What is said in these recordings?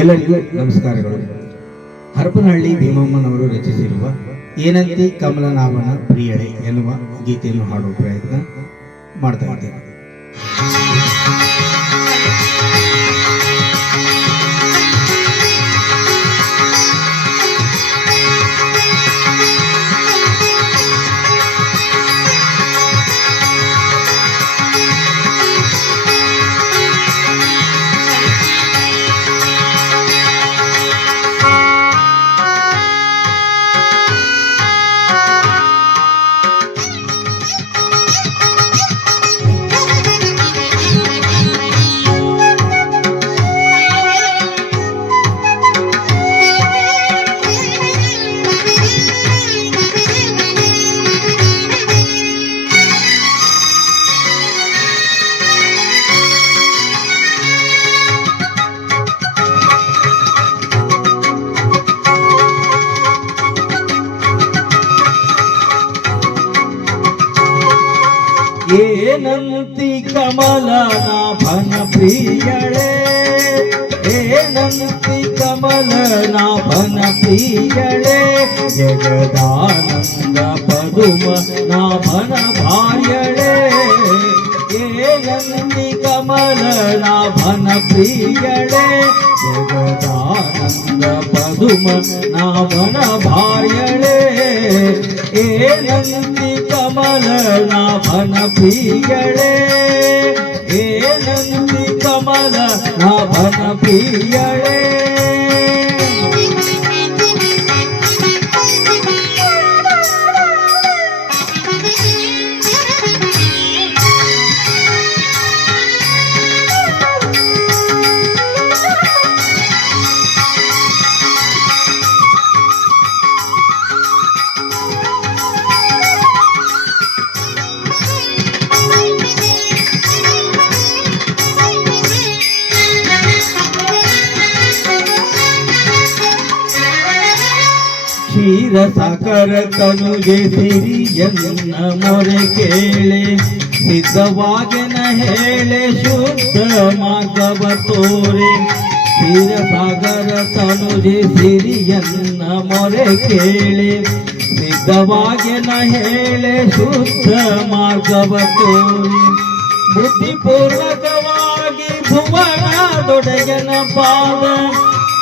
ಎಲ್ಲರಿಗೂ ನಮಸ್ಕಾರಗಳು. ಹರಪನಹಳ್ಳಿ ಭೀಮಮ್ಮನವರು ರಚಿಸಿರುವ ಏನಂತಿ ಕಮಲನಾಭನ ಪ್ರಿಯಳೆ ಎನ್ನುವ ಗೀತೆಯನ್ನು ಹಾಡುವ ಪ್ರಯತ್ನ ಮಾಡ್ತಾ ಇದ್ದೇನೆ. ಏನಂತಿ ಕಮಲನಾಭನ ಪ್ರಿಯಳೆ, ಏನಂತಿ ಕಮಲನಾಭನ ಪ್ರಿಯಳೆ, ಜಗದಾನಂದ ಪದುಮ ನಾಭನ ಭಾರ್ಯಳೆ. ಏನಂತಿ ಕಮಲನಾಭನ ಪ್ರಿಯಳೆ, ಜಗದಾನಂದ ಪದುಮ ನಾಭನ ಭಾರ್ಯಳೆ. ಏನಂತಿ ಕಮಲನಾಭನ ಪ್ರಿಯಳೆ, ಏನಂತಿ ಕಮಲನಾಭನ ಪ್ರಿಯಳೆ. ಕ್ಷೀರ ಸಾಕರ ಕನುಗೆ ಸಿರಿಯನ್ನ ಮೊರೆ ಕೇಳೆ, ಸಿದ್ಧವಾಗೆನ ಹೇಳೆ ಶುದ್ಧ ಮಾರ್ಗವ ತೋರೆ. ಕ್ಷೀರ ಸಾಗರ ತನುಜೆ ಸಿರಿಯನ್ನ ಮೊರೆ ಕೇಳೆ, ಸಿದ್ಧವಾಗೆನ ಹೇಳೆ ಶುದ್ಧ ಮಾರ್ಗವ ತೋರೆ. ಬುದ್ಧಿಪೂರ್ವಕವಾಗಿ ಭುವನದೊಡೆಯನ ಪಾದ,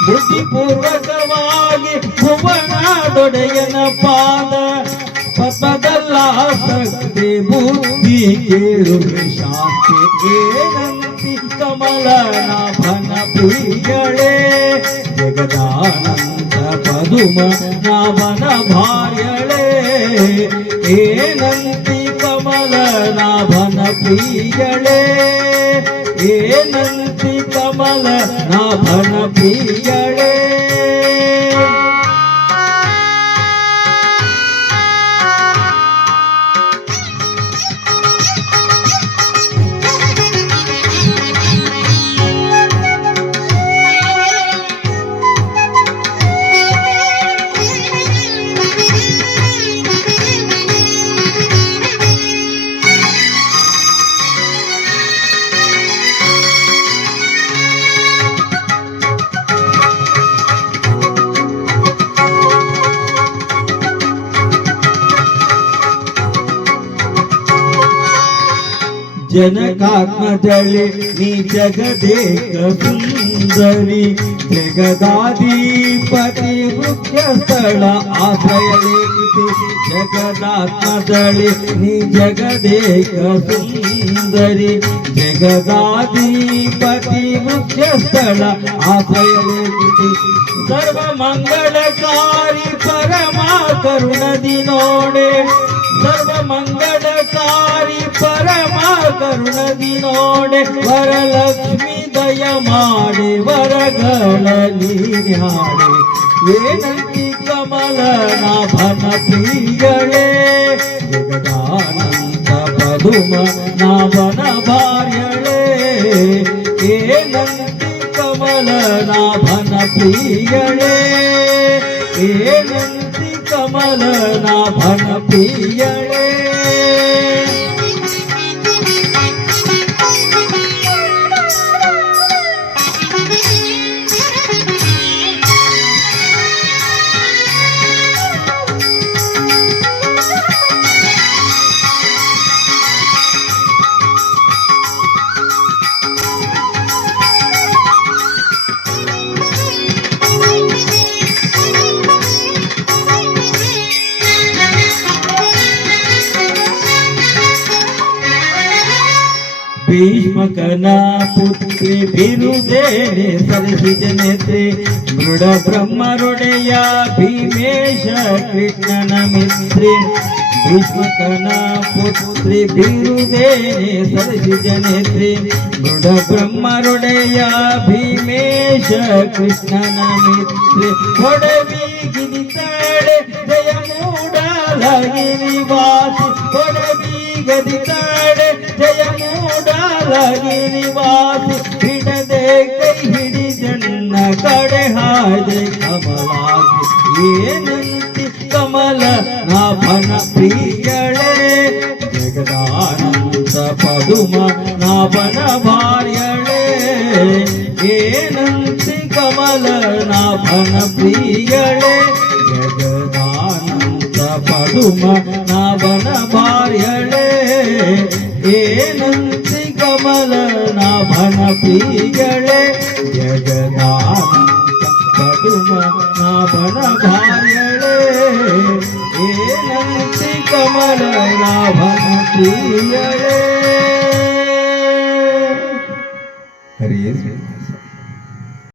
ಬುದ್ಧಿಪೂರ್ವಕವಾಗಿ ಭುವನದೊಡೆಯನ ಪಾದ, ಪದಲ್ಲಾಸಕ್ತಿ ಬುದ್ಧಿ ಕೇಳುವೆ ಶಾಂತಿ. ಏನಂತಿ ಕಮಲನಾಭನ ಪ್ರಿಯಳೆ, ಜಗದಾನಂದ ಪದುಮ ನಾಭನ ಭಾರ್ಯಳೆ. ಏನಂತಿ ಕಮಲನಾಭನ ಪ್ರಿಯಳೆ, ಏನಂತಿ ಕಮಲನಾಭನ ಪ್ರಿಯಳೆ. ಜನಕಾತ್ಮಜಳೆ ನೀ ಜಗದೇಕ ಸುಂದರಿ, ಜಗದಾಧಿಪತಿ ಮುಖ್ಯಸ್ಥಳ ಆಶ್ರಯಲೇಖಿತಿ. ಜಗದಾತ್ಮಜಳೆ ನೀ ಜಗದೇಕ ಸುಂದರಿ, ಜಗದಾಧಿಪತಿ ಮುಖ್ಯಸ್ಥಳ ಆಶ್ರಯಲೇಖಿತಿ. ಸರ್ವಮಂಗಳಕಾರಿ ಪರಮ ಕರುಣದಿ ನೋಡೆ, ಸರ್ವಮಂಗಳಕಾರಿ ಪರಮ ಕರುಣದಿ ನೋಡೆ. ವರಲಕ್ಷ್ಮಿ ದಯ ಮಾಡಿ ವರಗಳ ನೀರ್ಯಾಡೆ. ಏನಂತಿ ಕಮಲನಾಭನ ಪ್ರಿಯಳೆ, ಜಗದಾನಂದ ಪದುಮ ನಾಭನ ಭಾರ್ಯಳೆ. ಏನಂತಿ ಕಮಲನಾಭನ ಪ್ರಿಯಳೆ, ಏನಂತಿ ಕಮಲನಾಭನ ಪ್ರಿಯಳೆ. ಪುತ್ರಿ ಬಿರುದೇನೆ ಸರಸಿಜ ನೇತ್ರಿ ಮೃಡ ಬ್ರಹ್ಮರೊಡೆಯ ಭೀಮೇಶ ಕೃಷ್ಣನ ಮಿತ್ರಿ ಭೀಷ್ಮಕನ ಪುತ್ರಿ ಬಿರುದೇನೆ ಸರಸಿಜ ನೇತ್ರಿ ಮೃಡ ಬ್ರಹ್ಮರೊಡೆಯ ಭೀಮೇಶ ಕೃಷ್ಣನ ಮಿತ್ರಿ ಕೊಡವಿ ಗಿರಿತಾಳೆ ಜಯ ಮೂಡಲಗಿ ನಿವಾಸಿ ಕೊಡವಿ ಗದಿತಾಳೆ ಜಯ ಮೂಡಲಗಿ ನಿವಾಸಿ ಹಿಡದೆ ಕೈ ಹಿಡಿದಣ್ಣ ಕಡೆ ಹಾದೆ ಕಮಲಾಗಿ ಏನಂತಿ ಕಮಲ ನಾಭನ ಪ್ರಿಯಳೇ ಜಗದಾನಂದ ಪದುಮ ನಾಭನ ಭಾರ್ಯಳೇ ಏನಂತಿ ಕಮಲ ನಾಭನ ಪ್ರಿಯಳೇ ಜಗದಾನಂದ ಪದುಮ ನಾಭನ ಭಾರ್ಯಳೇ ಏನಂತಿ ಕಮಲ ನಾಭನ ಪ್ರಿಯಳೇ ಜಗದಾನಂದ ಪದುಮ ನಾಭನ ಭಾರ್ಯಳೇ ಏನಂತಿ ಕಮಲ ನಾಭನ ಪ್ರಿಯಳೇ. ಹರಿಯೇ